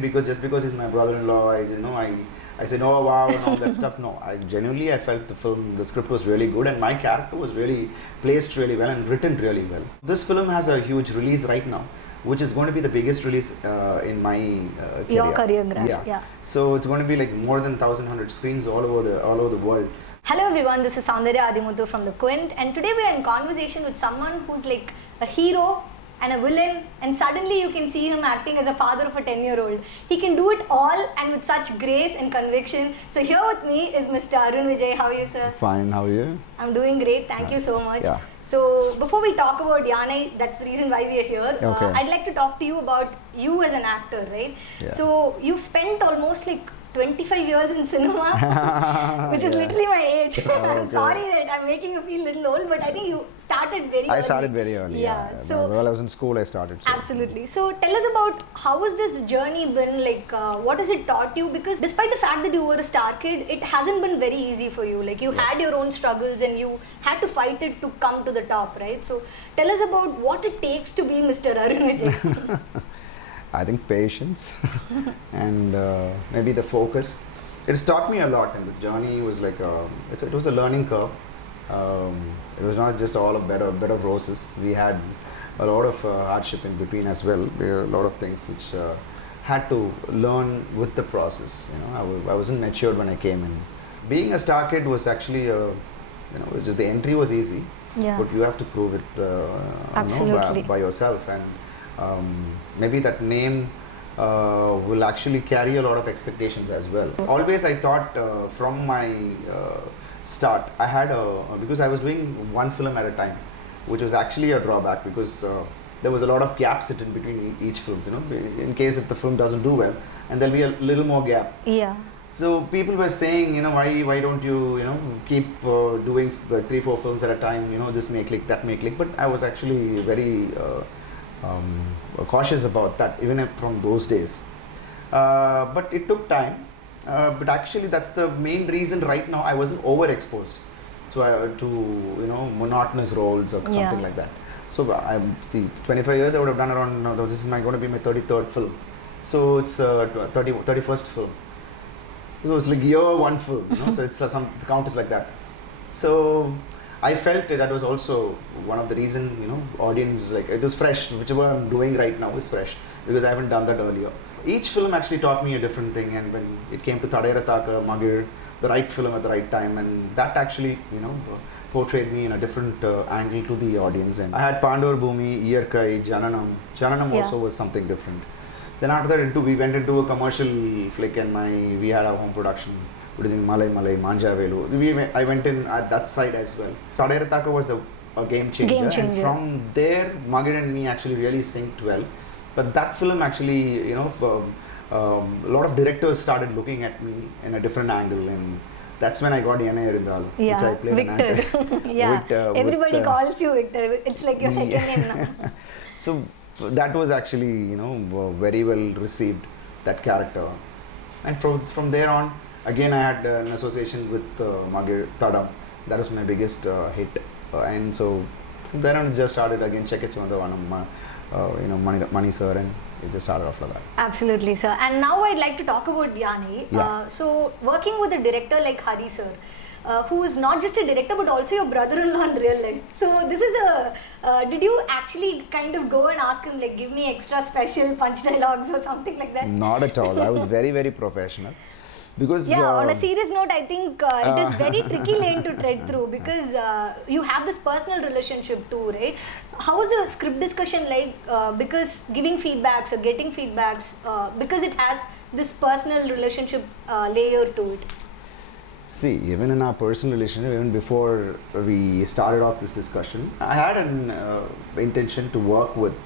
Because just because he's my brother-in-law, I said, oh wow, and all that stuff. No, I genuinely, I felt the script was really good, and my character was really placed really well and written really well. This film has a huge release right now, which is going to be the biggest release in my career. Your career, yeah. So it's going to be like more than 1,100 screens all over the world. Hello everyone, this is Soundarya Adimuthu from the Quint, and today we are in conversation with someone who's like a hero and a villain, and suddenly you can see him acting as a father of a 10-year-old. He can do it all and with such grace and conviction. So here with me is Mr. Arun Vijay. How are you, sir? Fine, how are you? I'm doing great, thank you so much. Yeah. So before we talk about Yaanai, that's the reason why we are here. Okay. I'd like to talk to you about you as an actor, right? Yeah. So you've spent almost like 25 years in cinema, which is literally my age. I'm sorry that I'm making you feel a little old, but I think you started very early. I started very early. Yeah. So while I was in school, I started. So. Absolutely. So tell us about how has this journey been like? What has it taught you? Because despite the fact that you were a star kid, it hasn't been very easy for you. Like you had your own struggles and you had to fight it to come to the top, right? So tell us about what it takes to be Mr. Arun Vijay. I think patience and maybe the focus. It's taught me a lot, and this journey was like it was a learning curve. It was not just all a bed of roses. We had a lot of hardship in between as well. There were a lot of things which had to learn with the process. I wasn't matured when I came in. Being a star kid was actually it was just the entry was easy, but you have to prove it by yourself, and maybe that name will actually carry a lot of expectations as well. Always I thought from my start, I had because I was doing one film at a time, which was actually a drawback because there was a lot of gaps in between each films, in case if the film doesn't do well, and there'll be a little more gap. Yeah. So people were saying, why don't you, keep doing 3-4 films at a time, this may click, that may click, but I was actually very cautious about that even from those days, but it took time, but actually that's the main reason right now I wasn't overexposed to monotonous roles or something like that. So I see 25 years I would have done around, this is going to be my 33rd film, so it's 31st film, so it's like year one film, so it's the count is like that. So I felt that was also one of the reasons, audience, like it was fresh, whichever I'm doing right now is fresh, because I haven't done that earlier. Each film actually taught me a different thing, and when it came to Tadairataka, Magir, the right film at the right time, and that actually, portrayed me in a different angle to the audience. And I had Pandur Bhumi, Iyarkai, Jananam. Jananam also was something different. Then after that, we went into a commercial flick, and we had our home production. Producing Malai, Manjavelu. I went in at that side as well. Tadairataka was a game changer. And from there, Magir and me actually really synced well. But that film actually, a lot of directors started looking at me in a different angle, and that's when I got Yaanai, which I played Victor. Everybody calls you Victor. It's like your second name now. So that was actually, very well received, that character. And from there on, again, I had an association with Magir Tadam. That was my biggest hit, and so from there on, it just started again. Check it, Mani sir, and it just started off like that. Absolutely, sir. And now I'd like to talk about Yaanai. Yeah. So working with a director like Hari sir, who is not just a director but also your brother-in-law in real life. So this is did you actually kind of go and ask him like, give me extra special punch dialogues or something like that? Not at all. I was very, very professional. Because on a serious note, I think it is very tricky lane to tread through, because you have this personal relationship too, right? How is the script discussion like? Because giving feedbacks or getting feedbacks, because it has this personal relationship layer to it. See, even in our personal relationship, even before we started off this discussion, I had an intention to work with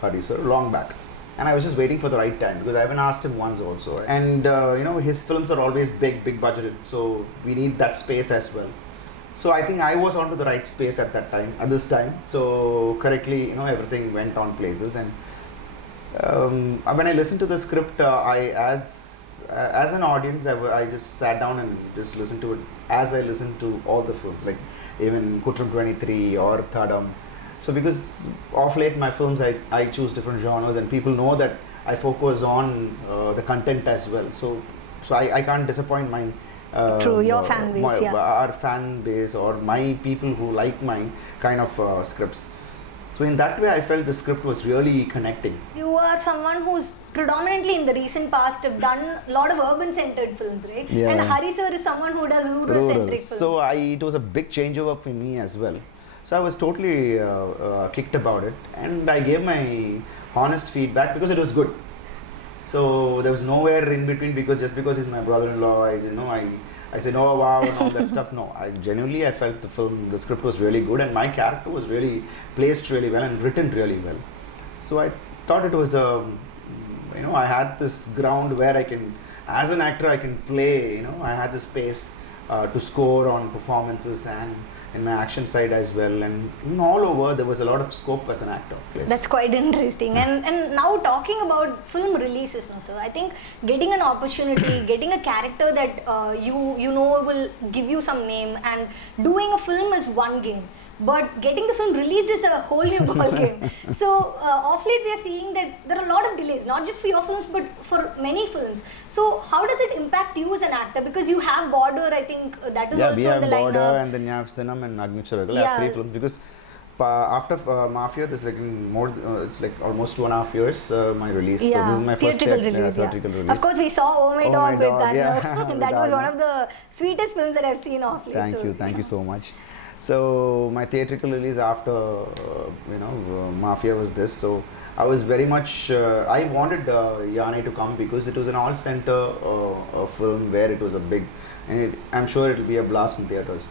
Hari sir long back. And I was just waiting for the right time, because I haven't asked him once also. And his films are always big budgeted, so we need that space as well. So I think I was onto the right space at this time. So correctly, everything went on places. And when I listened to the script, as an audience, I just sat down and just listened to it as I listened to all the films, like even Kutram 23 or Thadam. So because of late my films, I choose different genres, and people know that I focus on the content as well. So I can't disappoint my True, your fan base, yeah. our fan base or my people who like my kind of scripts. So in that way, I felt the script was really connecting. You are someone who's predominantly in the recent past have done a lot of urban-centered films, right? Yeah. And Hari sir is someone who does rural-centric films. So it was a big changeover for me as well. So I was totally kicked about it, and I gave my honest feedback because it was good. So there was nowhere in between because he's my brother-in-law. I said, oh wow, and all that stuff. No, I felt the script was really good, and my character was really placed really well and written really well. So I thought it was I had this ground where I can, as an actor, I can play. I had the space to score on performances and in my action side as well, and all over there was a lot of scope as an actor. Yes. That's quite interesting. And now talking about film releases, no, sir, I think getting an opportunity, getting a character that you know will give you some name, and doing a film is one game. But getting the film released is a whole new ball game. So off late we are seeing that there are a lot of delays, not just for your films but for many films. So how does it impact you as an actor? Because you have Border, I think that is also we have on the lineup. Border, and then you have Sinam and Agnicharagal. I have 3 films because after Mafia, there's like it's like almost 2.5 years my release. Yeah, so this is my first theatrical release. Of course, we saw Oh My Dog with that. That was one of the sweetest films that I've seen off late. Thank you so much. So my theatrical release after Mafia was this. So I was very much I wanted Yaanai to come because it was an all-center film where it was a big, and I'm sure it will be a blast in theaters.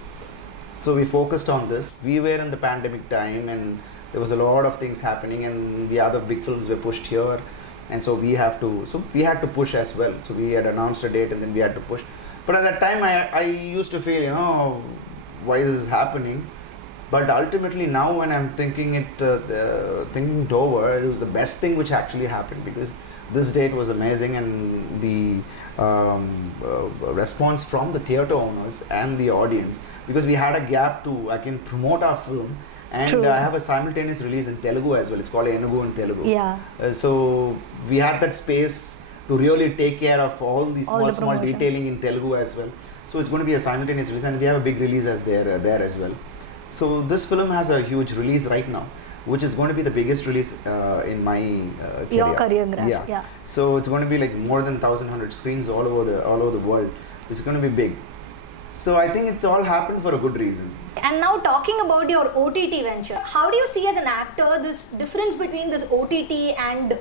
So we focused on this. We were in the pandemic time, and there was a lot of things happening, and the other big films were pushed here, and so we had to push as well. So we had announced a date, and then we had to push. But at that time, I used to feel, why is this happening? But ultimately now when I'm thinking it over, it was the best thing which actually happened, because this date was amazing, and the response from the theatre owners and the audience, because we had a gap I can promote our film, and I have a simultaneous release in Telugu as well. It's called Enugu in Telugu. Yeah. So we had that space to really take care of all the small detailing in Telugu as well. So it's going to be a simultaneous release, and we have a big release there as well. So this film has a huge release right now, which is going to be the biggest release in my career. Your career graph. Yeah. So it's going to be like more than 1,100 screens all over the world. It's going to be big. So I think it's all happened for a good reason. And now talking about your OTT venture, how do you see as an actor this difference between this OTT and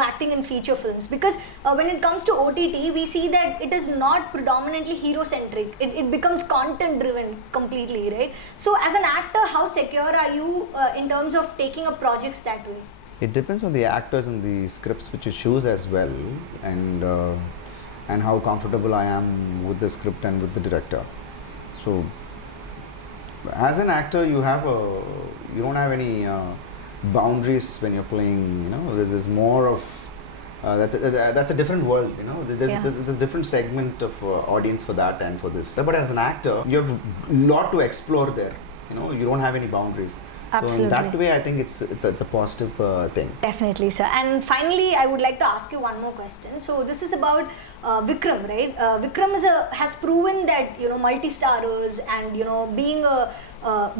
acting in feature films? Because when it comes to OTT, we see that it is not predominantly hero-centric. It becomes content-driven completely, right? So as an actor, how secure are you in terms of taking up projects that way? It depends on the actors and the scripts which you choose as well, and how comfortable I am with the script and with the director. So as an actor, you don't have any boundaries when you're playing. There's more of that's a different world. There's a different segment of audience for that and for this. But as an actor, you have a lot to explore there. You don't have any boundaries. Absolutely. So in that way, I think it's a positive thing. Definitely, sir. And finally, I would like to ask you one more question. So this is about Vikram, right? Vikram has proven that multi-starrers and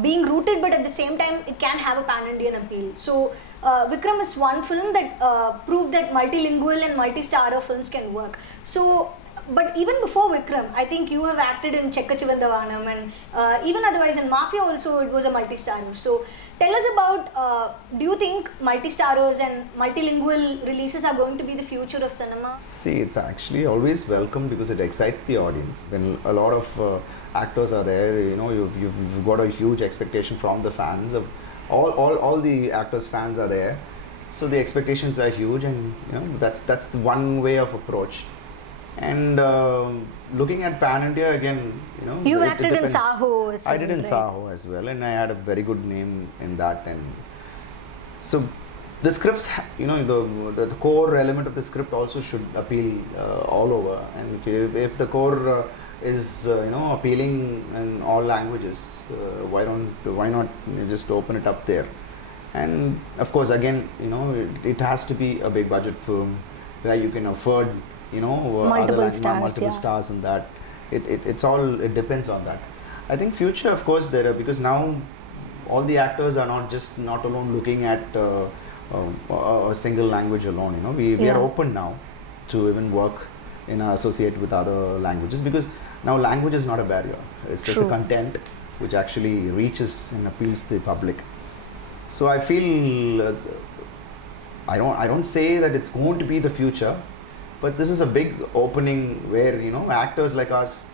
being rooted, but at the same time, it can have a pan-Indian appeal. So Vikram is one film that proved that multilingual and multi-starrer films can work. So. But even before Vikram, I think you have acted in Chekka Chivandavanam, and even otherwise in Mafia also it was a multi-starrer. So tell us about, do you think multi-starrers and multilingual releases are going to be the future of cinema? See, it's actually always welcome because it excites the audience. When a lot of actors are there, you've got a huge expectation from the fans. Of all the actors' fans are there. So the expectations are huge, and that's the one way of approach. And looking at Pan India again, you acted in Saho as well. I did in Saho as well, and I had a very good name in that. And so the scripts, the core element of the script also should appeal all over. And if the core is appealing in all languages, why not just open it up there? And of course, again, it has to be a big budget film where you can afford, Multiple stars, multiple yeah. stars in that. It depends on that. I think future, of course, because now all the actors are not alone looking at a single language alone. We are Yeah. open now to even work associate with other languages, because now language is not a barrier. It's just the True. content which actually reaches and appeals to the public. So I feel I don't say that it's going to be the future, but this is a big opening where actors like us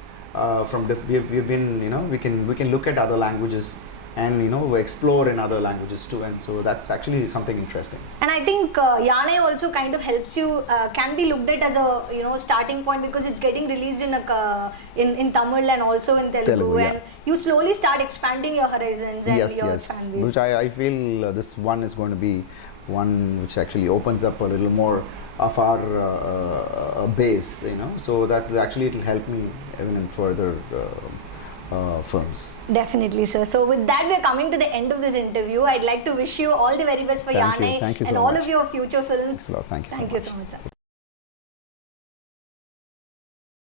we've been we can look at other languages and explore in other languages too, and so that's actually something interesting. And I think Yaanai also kind of helps you, can be looked at as a starting point, because it's getting released in Tamil and also in Telugu, Yeah. and you slowly start expanding your horizons and Yes, your yes. fan base. Which I feel this one is going to be one which actually opens up a little more of our base, so that actually it will help me even in further films. Definitely, sir. So with that, we're coming to the end of this interview. I'd like to wish you all the very best for Thank you. Yaanai Thank you and so all much. of your future films. Thanks a lot. Thank you so Thank much. you so much, sir.